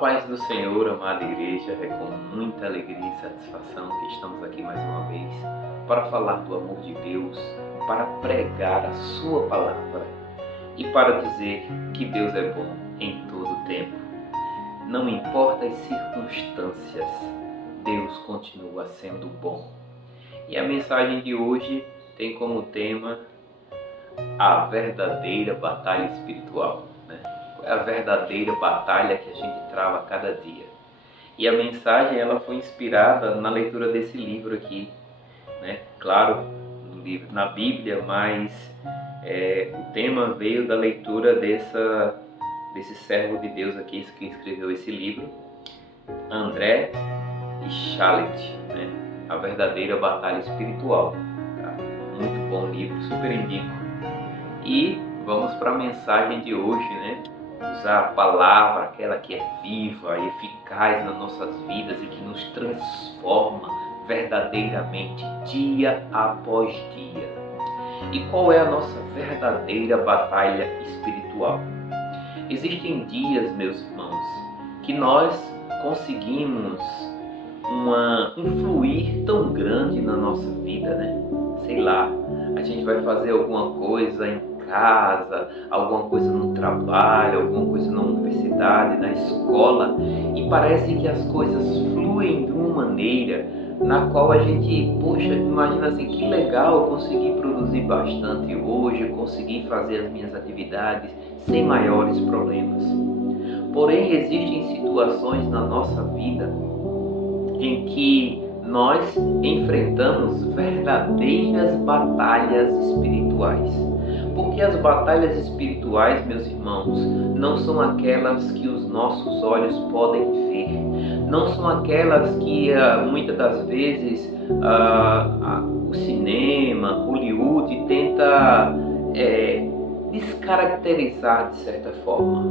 paz do Senhor, amada igreja, é com muita alegria e satisfação que estamos aqui mais uma vez para falar do amor de Deus, para pregar a sua palavra e para dizer que Deus é bom em todo o tempo. Não importa as circunstâncias, Deus continua sendo bom. E a mensagem de hoje tem como tema a verdadeira batalha espiritual, né? É a verdadeira batalha que a gente trava cada dia. E a mensagem ela foi inspirada na leitura desse livro aqui, né? Claro, no livro, na Bíblia, mas o tema veio da leitura desse servo de Deus aqui que escreveu esse livro, André Challet, né? A verdadeira batalha espiritual. Tá? Muito bom livro, super indico. E vamos para a mensagem de hoje, né? Usar a palavra, aquela que é viva e eficaz nas nossas vidas e que nos transforma verdadeiramente dia após dia. E qual é a nossa verdadeira batalha espiritual? Existem dias, meus irmãos, que nós conseguimos um fluir tão grande na nossa vida, né? Sei lá, a gente vai fazer alguma coisa em casa, alguma coisa no trabalho, alguma coisa na universidade, na escola, e parece que as coisas fluem de uma maneira na qual a gente, poxa, imagina assim, que legal, eu consegui produzir bastante hoje, eu consegui fazer as minhas atividades sem maiores problemas. Porém, existem situações na nossa vida em que nós enfrentamos verdadeiras batalhas espirituais. Porque as batalhas espirituais, meus irmãos, não são aquelas que os nossos olhos podem ver. Não são aquelas que muitas das vezes o cinema, Hollywood tenta descaracterizar de certa forma.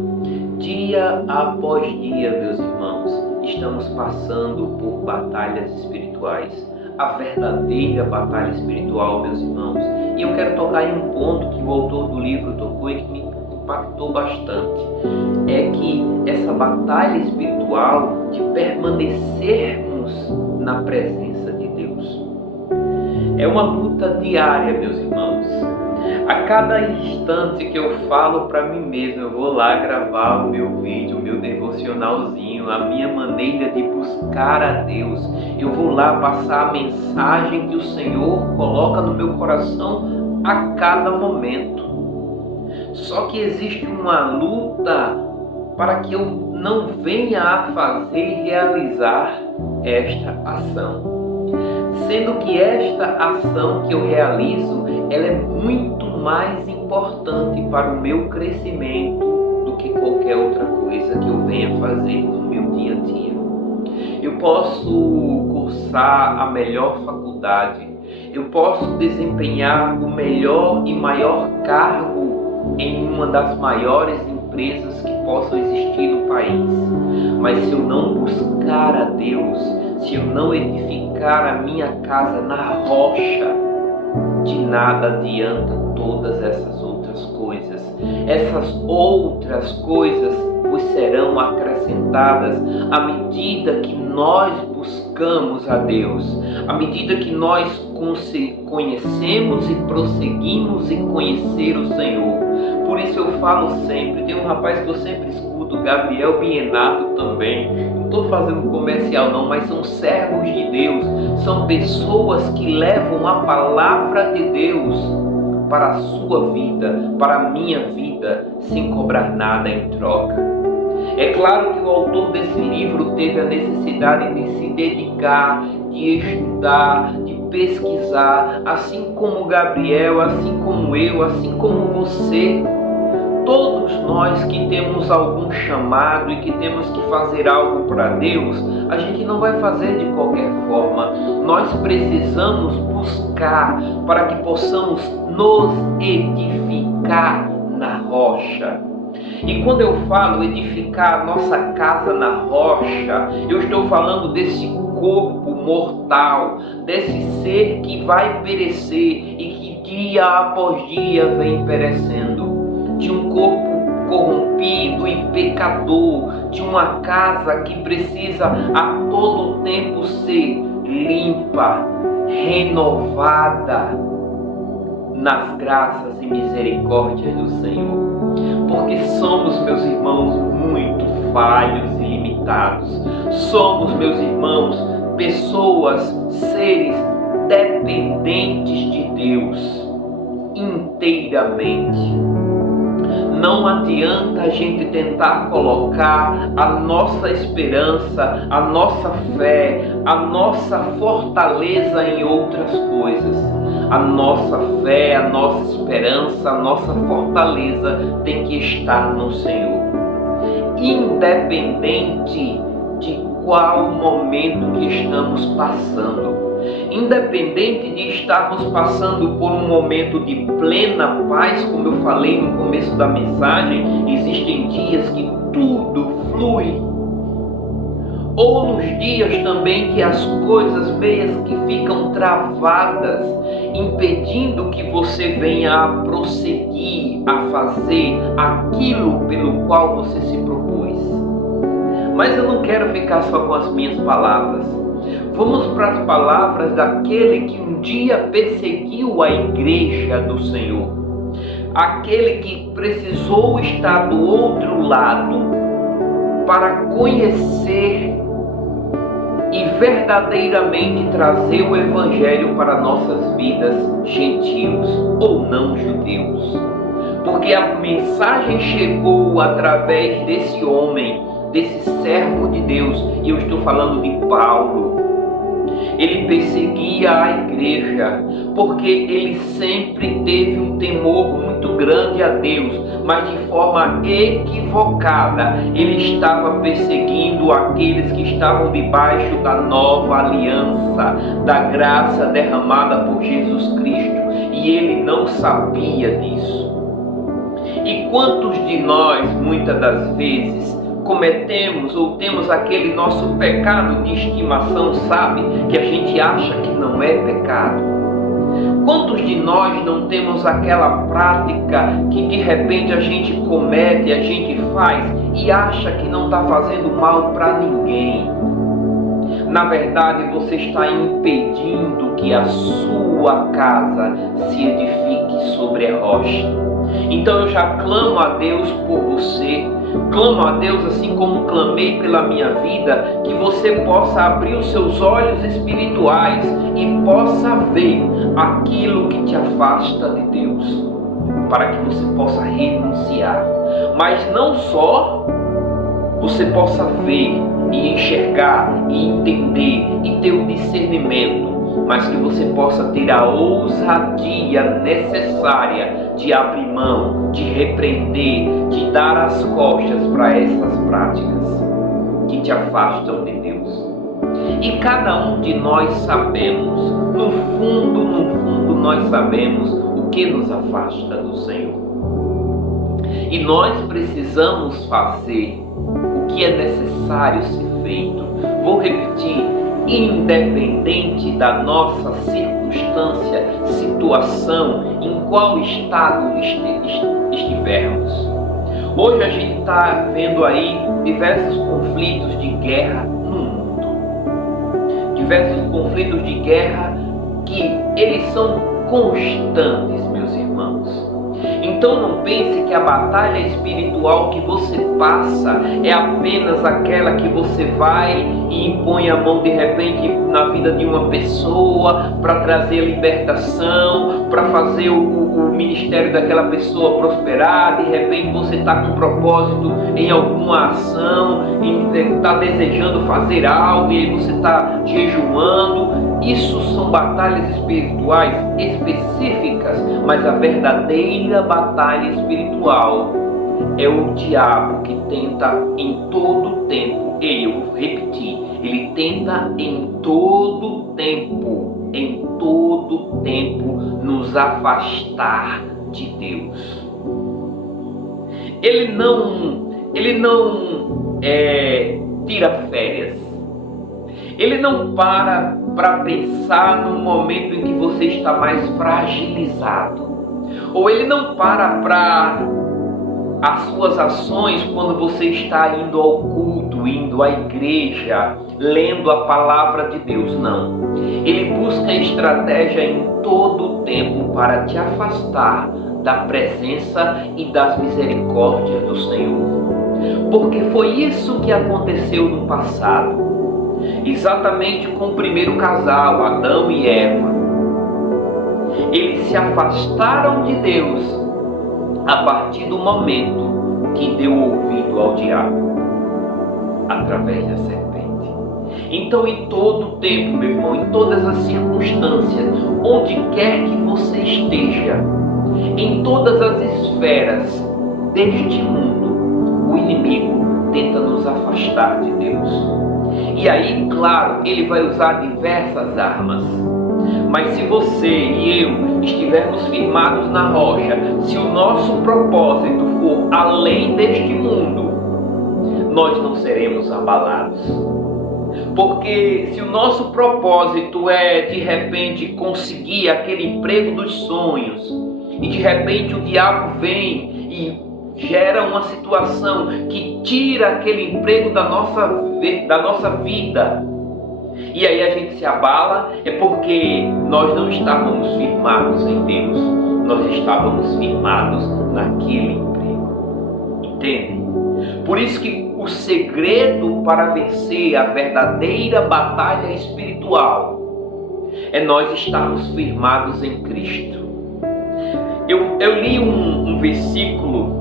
Dia após dia, meus irmãos, estamos passando por batalhas espirituais. A verdadeira batalha espiritual, meus irmãos. E eu quero tocar em um ponto que o autor do livro tocou e que me impactou bastante. É que essa batalha espiritual de permanecermos na presença de Deus. É uma luta diária, meus irmãos. A cada instante que eu falo para mim mesmo, eu vou lá gravar o meu vídeo, o meu devocionalzinho, a minha maneira de buscar a Deus. Eu vou lá passar a mensagem que o Senhor coloca no meu coração a cada momento. Só que existe uma luta para que eu não venha a fazer e realizar esta ação. Sendo que esta ação que eu realizo, ela é muito mais importante para o meu crescimento do que qualquer outra coisa que eu venha fazer no meu dia a dia. Eu posso cursar a melhor faculdade, eu posso desempenhar o melhor e maior cargo em uma das maiores empresas que possam existir no país. Mas se eu não buscar a Deus, se eu não edificar a minha casa na rocha, de nada adianta todas essas outras coisas. Essas outras coisas vos serão acrescentadas à medida que nós buscamos a Deus, à medida que nós conhecemos e prosseguimos em conhecer o Senhor. Por isso eu falo sempre, tem um rapaz que eu sempre escuto, Gabriel Bienato também. Não estou fazendo comercial não, mas são servos de Deus, são pessoas que levam a palavra de Deus para a sua vida, para a minha vida, sem cobrar nada em troca. É claro que o autor desse livro teve a necessidade de se dedicar, de estudar, de pesquisar, assim como Gabriel, assim como eu, assim como você. Todos nós que temos algum chamado e que temos que fazer algo para Deus, a gente não vai fazer de qualquer forma. Nós precisamos buscar para que possamos nos edificar na rocha. E quando eu falo edificar a nossa casa na rocha, eu estou falando desse corpo mortal, desse ser que vai perecer e que dia após dia vem perecendo. De um corpo corrompido e pecador, de uma casa que precisa a todo tempo ser limpa, renovada nas graças e misericórdias do Senhor. Porque somos, meus irmãos, muito falhos e limitados. Somos, meus irmãos, pessoas, seres dependentes de Deus inteiramente. Não adianta a gente tentar colocar a nossa esperança, a nossa fé, a nossa fortaleza em outras coisas. A nossa fé, a nossa esperança, a nossa fortaleza tem que estar no Senhor. Independente de qual momento que estamos passando. Independente de estarmos passando por um momento de plena paz, como eu falei no começo da mensagem, existem dias que tudo flui. Ou nos dias também que as coisas meias que ficam travadas, impedindo que você venha a prosseguir, a fazer aquilo pelo qual você se propôs. Mas eu não quero ficar só com as minhas palavras. Vamos para as palavras daquele que um dia perseguiu a igreja do Senhor. Aquele que precisou estar do outro lado para conhecer e verdadeiramente trazer o Evangelho para nossas vidas, gentios ou não judeus. Porque a mensagem chegou através desse homem, desse servo de Deus, e eu estou falando de Paulo. Ele perseguia a igreja, porque ele sempre teve um temor muito grande a Deus, mas de forma equivocada. Ele estava perseguindo aqueles que estavam debaixo da nova aliança, da graça derramada por Jesus Cristo, e ele não sabia disso. E quantos de nós, muitas das vezes, cometemos ou temos aquele nosso pecado de estimação, sabe? Que a gente acha que não é pecado. Quantos de nós não temos aquela prática que de repente a gente comete, a gente faz e acha que não está fazendo mal para ninguém? Na verdade, você está impedindo que a sua casa se edifique sobre a rocha. Então eu já clamo a Deus por você. Clamo a Deus, assim como clamei pela minha vida, que você possa abrir os seus olhos espirituais e possa ver aquilo que te afasta de Deus, para que você possa renunciar. Mas não só você possa ver e enxergar e entender e ter o discernimento, mas que você possa ter a ousadia necessária de abrir mão, de repreender, de dar as costas para essas práticas que te afastam de Deus. E cada um de nós sabemos, no fundo, nós sabemos o que nos afasta do Senhor. E nós precisamos fazer o que é necessário ser feito. Vou repetir. Independente da nossa circunstância, situação, em qual estado estivermos. Hoje a gente está vendo aí diversos conflitos de guerra no mundo. Diversos conflitos de guerra que eles são constantes, meus irmãos. Então não pense que a batalha espiritual que você passa é apenas aquela que você vai e impõe a mão de repente na vida de uma pessoa para trazer libertação, para fazer o ministério daquela pessoa prosperar. De repente você está com propósito em alguma ação, está desejando fazer algo e aí você está jejuando. Isso são batalhas espirituais específicas, mas a verdadeira batalha espiritual é o diabo que tenta em todo tempo, eu vou repetir, ele tenta em todo tempo nos afastar de Deus. Ele não tira férias. Ele não para pensar no momento em que você está mais fragilizado. Ou ele não para as suas ações quando você está indo ao culto, indo à igreja, lendo a palavra de Deus. Não. Ele busca estratégia em todo o tempo para te afastar da presença e das misericórdias do Senhor. Porque foi isso que aconteceu no passado. Exatamente com o primeiro casal, Adão e Eva. Eles se afastaram de Deus a partir do momento que deu ouvido ao diabo, através da serpente. Então, em todo o tempo, meu irmão, em todas as circunstâncias, onde quer que você esteja, em todas as esferas deste mundo, o inimigo tenta nos afastar de Deus. E aí, claro, ele vai usar diversas armas. Mas se você e eu estivermos firmados na rocha, se o nosso propósito for além deste mundo, nós não seremos abalados. Porque se o nosso propósito é, de repente, conseguir aquele emprego dos sonhos, e de repente o diabo vem e gera uma situação que tira aquele emprego da nossa vida, e aí a gente se abala, é porque nós não estávamos firmados em Deus, nós estávamos firmados naquele emprego. Entende? Por isso que o segredo para vencer a verdadeira batalha espiritual é nós estarmos firmados em Cristo. Eu li um versículo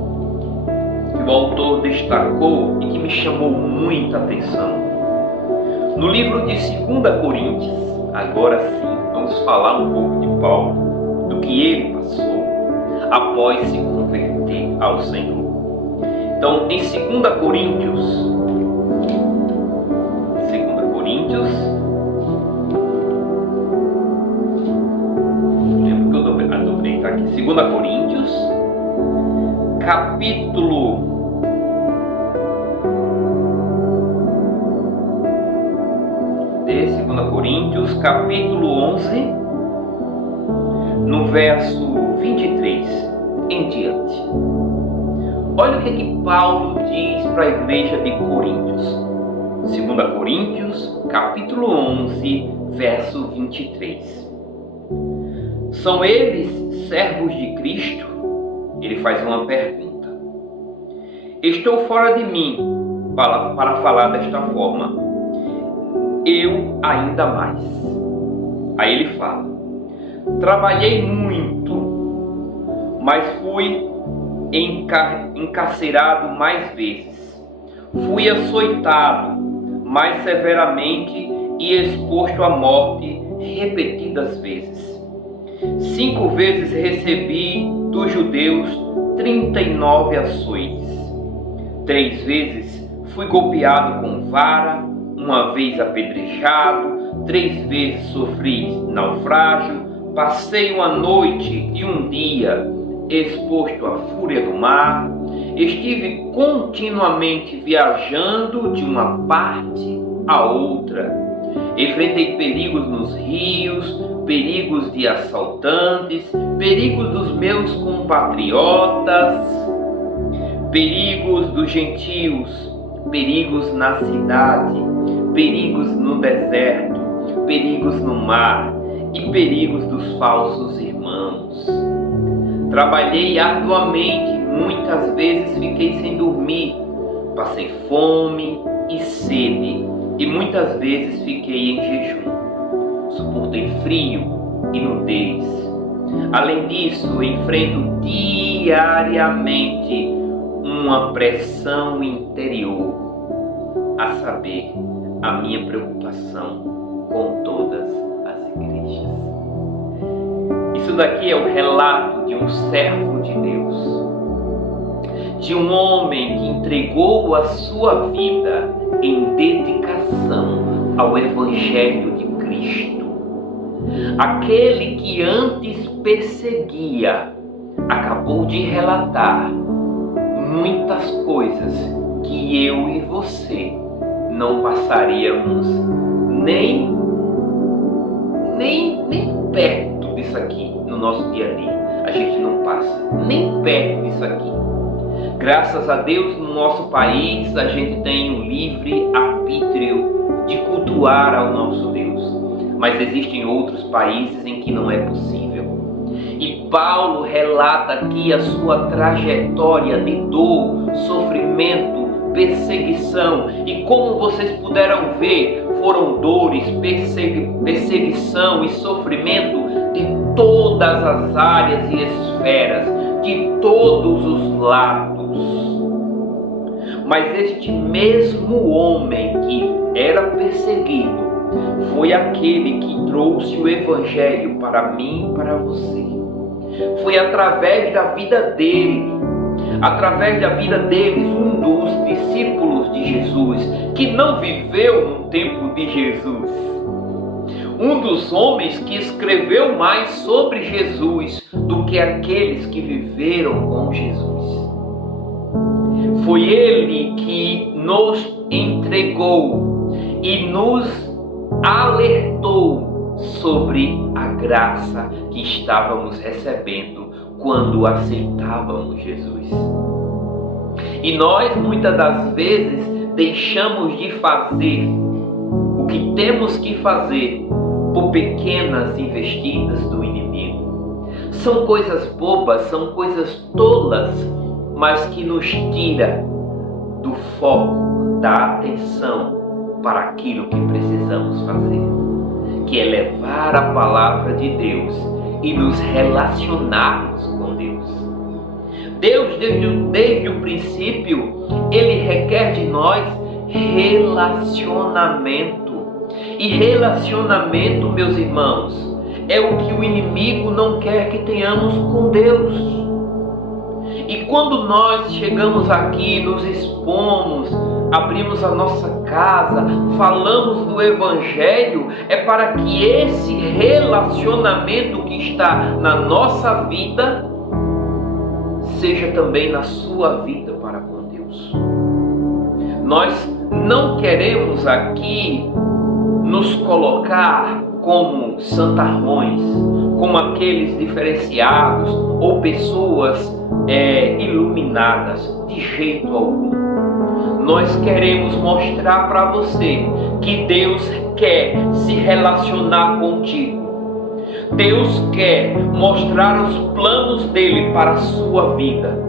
que o autor destacou e que me chamou muita atenção. No livro de 2 Coríntios, agora sim, vamos falar um pouco de Paulo, do que ele passou após se converter ao Senhor. Então, em 2 Coríntios, lembro que eu dobrei, tá aqui, 2 Coríntios, capítulo 2 Coríntios, capítulo 11, no verso 23 em diante. Olha o que Paulo diz para a igreja de Coríntios. 2 Coríntios, capítulo 11, verso 23. São eles servos de Cristo? Ele faz uma pergunta. Estou fora de mim para falar desta forma. Eu ainda mais. Aí ele fala: trabalhei muito, mas fui encarcerado mais vezes. Fui açoitado mais severamente e exposto à morte repetidas vezes. 5 vezes recebi dos judeus 39 açoites. 3 vezes fui golpeado com vara, 1 vez apedrejado, 3 vezes sofri naufrágio, passei uma noite e um dia exposto à fúria do mar, estive continuamente viajando de uma parte a outra. Enfrentei perigos nos rios, perigos de assaltantes, perigos dos meus compatriotas, perigos dos gentios, perigos na cidade, perigos no deserto, perigos no mar e perigos dos falsos irmãos. Trabalhei arduamente, muitas vezes fiquei sem dormir, passei fome e sede e muitas vezes fiquei em jejum. Suportei frio e nudez. Além disso, enfrento diariamente uma pressão interior, a saber, a minha preocupação com todas as igrejas. Isso daqui é o relato de um servo de Deus, de um homem que entregou a sua vida em dedicação ao Evangelho de Cristo. Aquele que antes perseguia acabou de relatar muitas coisas que eu e você não passaríamos nem perto disso aqui no nosso dia a dia. A gente não passa nem perto disso aqui. Graças a Deus, no nosso país, a gente tem um livre arbítrio de cultuar ao nosso Deus. Mas existem outros países em que não é possível. E Paulo relata aqui a sua trajetória de dor, sofrimento, perseguição. E como vocês puderam ver, foram dores, perseguição e sofrimento de todas as áreas e esferas, de todos os lados. Mas este mesmo homem que era perseguido foi aquele que trouxe o Evangelho para mim e para você. Foi através da vida deles, um dos discípulos de Jesus, que não viveu no tempo de Jesus, um dos homens que escreveu mais sobre Jesus do que aqueles que viveram com Jesus. Foi ele que nos entregou e nos alertou sobre a graça que estávamos recebendo quando aceitávamos Jesus. E nós muitas das vezes deixamos de fazer o que temos que fazer por pequenas investidas do inimigo. São coisas bobas, são coisas tolas, mas que nos tira do foco, da atenção para aquilo que precisamos fazer, que é levar a palavra de Deus e nos relacionarmos com Deus. Deus, desde o princípio, Ele requer de nós relacionamento. E relacionamento, meus irmãos, é o que o inimigo não quer que tenhamos com Deus. E quando nós chegamos aqui, nos expomos, abrimos a nossa casa, falamos do Evangelho, é para que esse relacionamento que está na nossa vida seja também na sua vida para com Deus. Nós não queremos aqui nos colocar como santarrões, como aqueles diferenciados ou pessoas iluminadas, de jeito algum. Nós queremos mostrar para você que Deus quer se relacionar contigo. Deus quer mostrar os planos dele para a sua vida.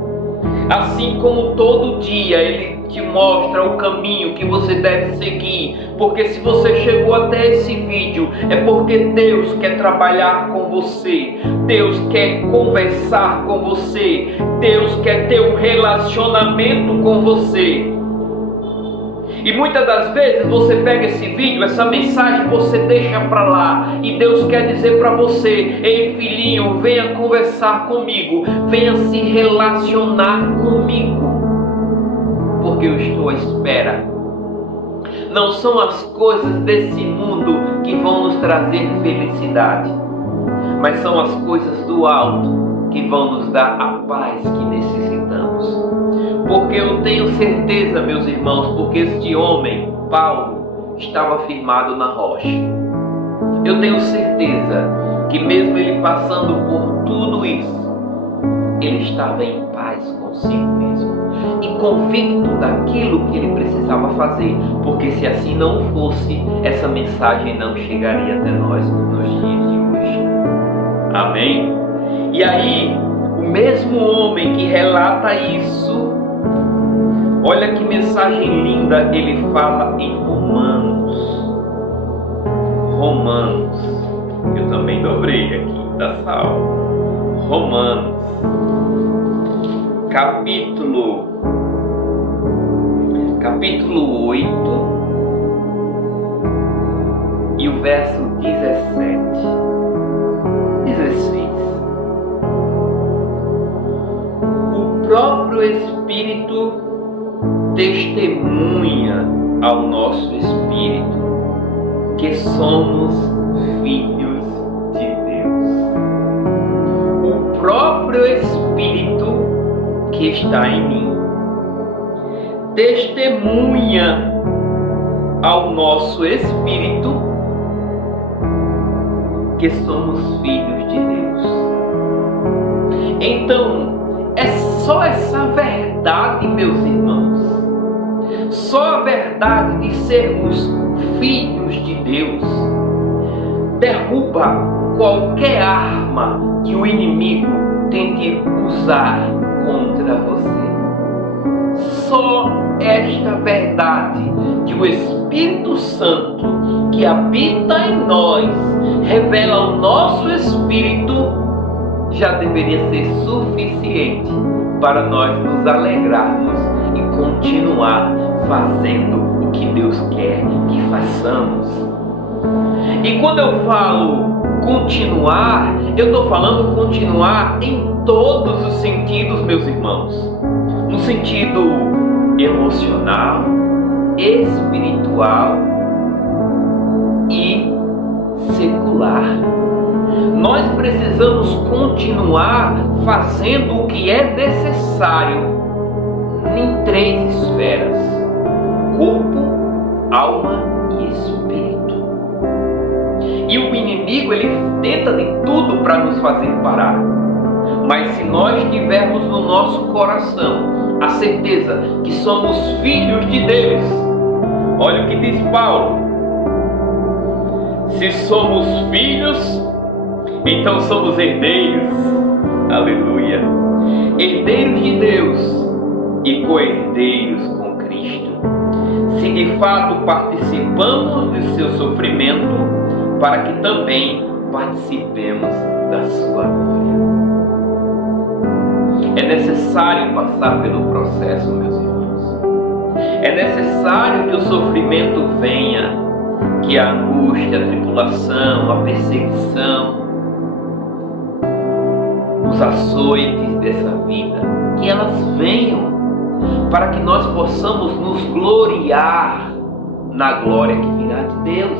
Assim como todo dia Ele te mostra o caminho que você deve seguir. Porque se você chegou até esse vídeo, é porque Deus quer trabalhar com você. Deus quer conversar com você. Deus quer ter um relacionamento com você. E muitas das vezes você pega esse vídeo, essa mensagem, você deixa para lá. E Deus quer dizer para você: ei filhinho, venha conversar comigo. Venha se relacionar comigo. Porque eu estou à espera. Não são as coisas desse mundo que vão nos trazer felicidade. Mas são as coisas do alto que vão nos dar a paz que necessitamos. Porque eu tenho certeza, meus irmãos, porque este homem, Paulo, estava firmado na rocha. Eu tenho certeza que mesmo ele passando por tudo isso, ele estava em paz consigo mesmo e convicto daquilo que ele precisava fazer, porque se assim não fosse, essa mensagem não chegaria até nós nos dias de hoje. Amém? E aí, o mesmo homem que relata isso, olha que mensagem linda ele fala em Romanos. Eu também dobrei aqui da sala. Romanos, capítulo 8 e o verso 17. Diz assim: o próprio Espírito testemunha ao nosso espírito que somos filhos de Deus. O próprio Espírito que está em mim testemunha ao nosso espírito que somos filhos de Deus. Então, é só essa verdade verdade, meus irmãos, só a verdade de sermos filhos de Deus derruba qualquer arma que o inimigo tente usar contra você. Só esta verdade que o Espírito Santo que habita em nós revela ao nosso espírito já deveria ser suficiente para nós nos alegrarmos e continuar fazendo o que Deus quer que façamos. E quando eu falo continuar, eu estou falando continuar em todos os sentidos, meus irmãos. No sentido emocional, espiritual e secular. Nós precisamos continuar fazendo o que é necessário em 3 esferas: corpo, alma e espírito. E o inimigo, ele tenta de tudo para nos fazer parar. Mas se nós tivermos no nosso coração a certeza que somos filhos de Deus, olha o que diz Paulo: se somos filhos, então somos herdeiros, aleluia, herdeiros de Deus e co-herdeiros com Cristo, se de fato participamos de seu sofrimento, para que também participemos da sua glória. É necessário passar pelo processo, meus irmãos. É necessário que o sofrimento venha, que a angústia, a tribulação, a perseguição, os açoites dessa vida, que elas venham, para que nós possamos nos gloriar na glória que virá de Deus.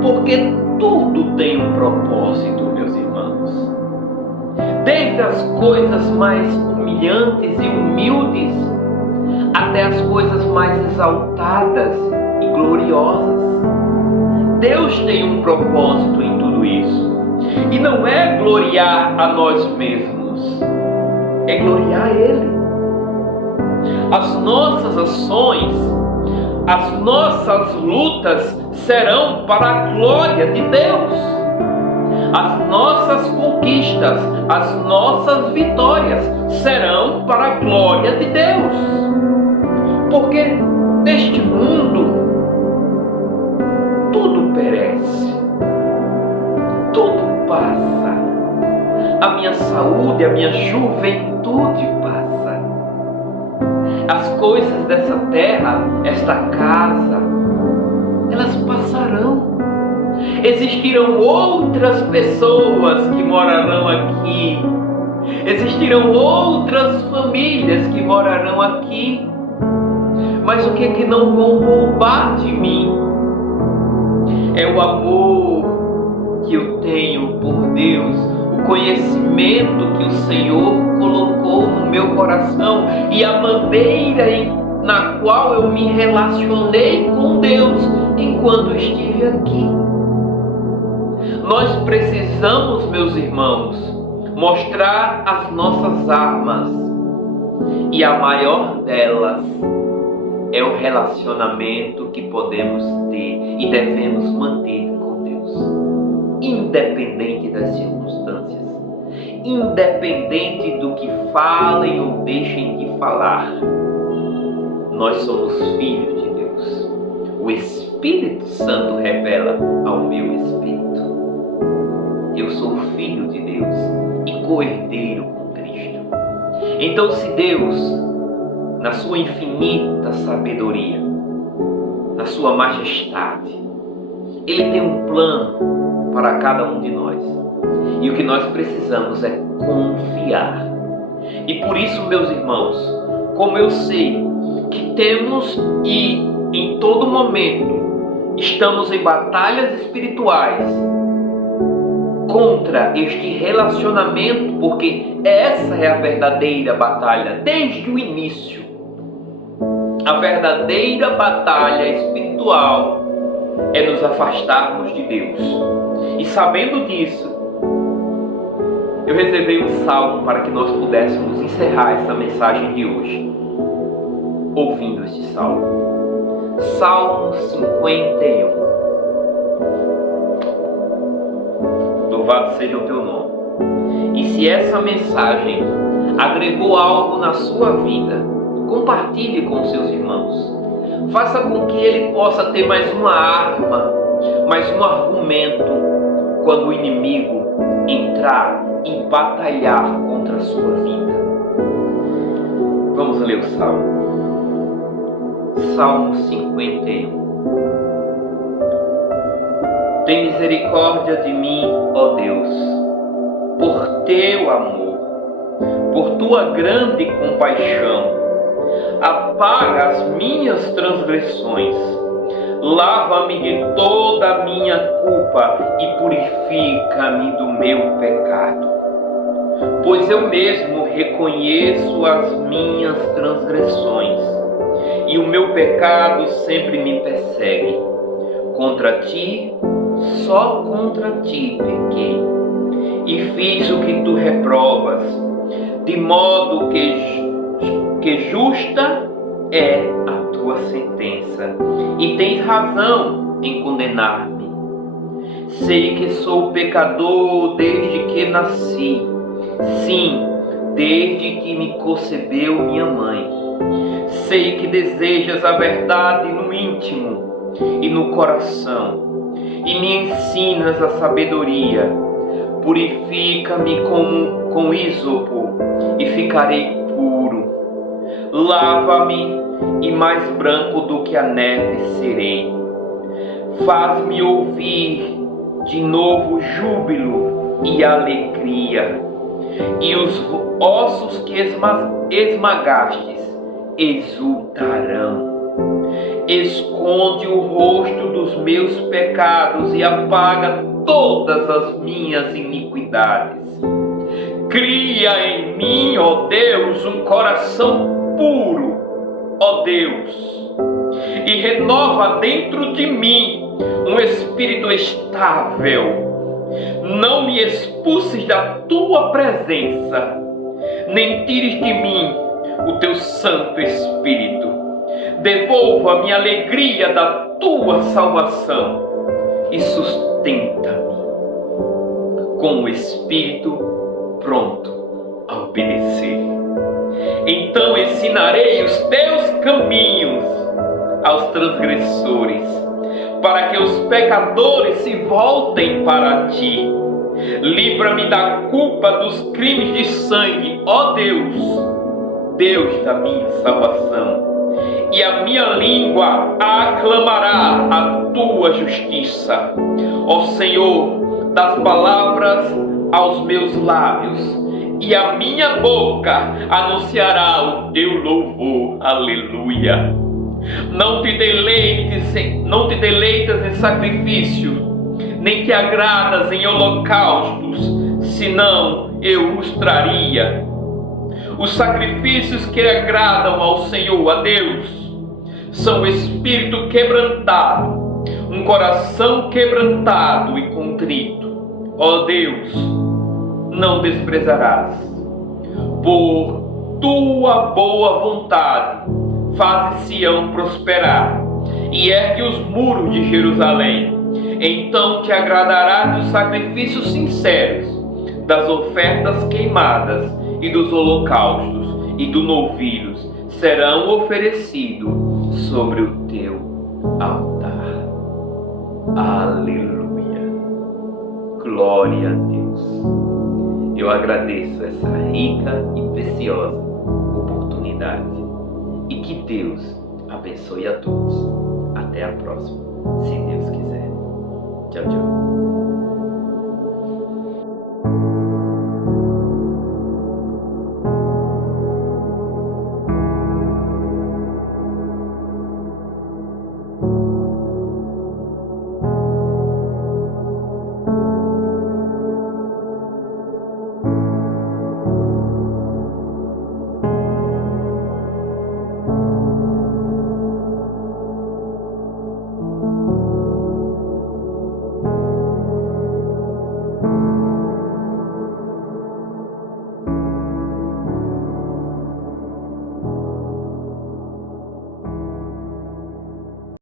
Porque tudo tem um propósito, meus irmãos. Desde as coisas mais humilhantes e humildes, até as coisas mais exaltadas e gloriosas. Deus tem um propósito em tudo isso. E não é gloriar a nós mesmos, é gloriar Ele. As nossas ações, as nossas lutas serão para a glória de Deus. As nossas conquistas, as nossas vitórias serão para a glória de Deus. Porque neste mundo tudo perece, tudo passa. A minha saúde, a minha juventude passa. As coisas dessa terra, esta casa, elas passarão. Existirão outras pessoas que morarão aqui. Existirão outras famílias que morarão aqui. Mas o que é que não vão roubar de mim? É o amor que eu tenho por Deus, o conhecimento que o Senhor colocou no meu coração e a maneira na qual eu me relacionei com Deus enquanto estive aqui. Nós precisamos, meus irmãos, mostrar as nossas armas, e a maior delas é o relacionamento que podemos ter e devemos manter com Deus, independente das circunstâncias, independente do que falem ou deixem de falar. Nós somos filhos de Deus. O Espírito Santo revela ao meu espírito: eu sou filho de Deus e co-herdeiro com Cristo. Então, se Deus, na sua infinita sabedoria, na sua majestade, Ele tem um plano para cada um de nós. E o que nós precisamos é confiar. E por isso, meus irmãos, como eu sei que temos e em todo momento estamos em batalhas espirituais contra este relacionamento, porque essa é a verdadeira batalha desde o início. A verdadeira batalha espiritual é nos afastarmos de Deus. E sabendo disso, eu reservei um salmo para que nós pudéssemos encerrar essa mensagem de hoje, ouvindo este salmo. Salmo 51. Louvado seja o teu nome. E se essa mensagem agregou algo na sua vida, compartilhe com seus irmãos. Faça com que ele possa ter mais uma arma, mais um argumento quando o inimigo entrar e batalhar contra a sua vida. Vamos ler o Salmo. Salmo 51. Tem misericórdia de mim, ó Deus, por teu amor, por tua grande compaixão. Apaga as minhas transgressões, lava-me de toda a minha culpa e purifica-me do meu pecado. Pois eu mesmo reconheço as minhas transgressões, e o meu pecado sempre me persegue. Contra ti, só contra ti pequei, e fiz o que tu reprovas, de modo que justa é a tua sentença, e tens razão em condenar-me. Sei que sou pecador desde que nasci, sim, desde que me concebeu minha mãe. Sei que desejas a verdade no íntimo e no coração, e me ensinas a sabedoria. Purifica-me com ísopo e ficarei puro. Lava-me e mais branco do que a neve serei. Faz-me ouvir de novo júbilo e alegria, e os ossos que esmagastes exultarão. Esconde o rosto dos meus pecados e apaga todas as minhas iniquidades. Cria em mim, ó Deus, um coração puro, ó Deus, e renova dentro de mim um espírito estável. Não me expulses da tua presença, nem tires de mim o teu Santo Espírito. Devolva-me a alegria da tua salvação e sustenta-me com o espírito pronto a obedecer. Então ensinarei os teus caminhos aos transgressores, para que os pecadores se voltem para ti. Livra-me da culpa dos crimes de sangue, ó Deus, Deus da minha salvação, e a minha língua aclamará a tua justiça. Ó Senhor, das palavras aos meus lábios, e a minha boca anunciará o teu louvor. Aleluia. Não te deleitas em sacrifício, nem te agradas em holocaustos, senão eu os traria. Os sacrifícios que agradam ao Senhor, a Deus, são espírito quebrantado, um coração quebrantado e contrito. Ó Deus, não desprezarás. Por tua boa vontade, faz Sião prosperar e ergue os muros de Jerusalém. Então te agradará dos sacrifícios sinceros, das ofertas queimadas e dos holocaustos e do novilhos serão oferecidos sobre o teu altar. Aleluia. Glória a Deus. Eu agradeço essa rica e preciosa oportunidade. E que Deus abençoe a todos. Até a próxima, se Deus quiser. Tchau, tchau.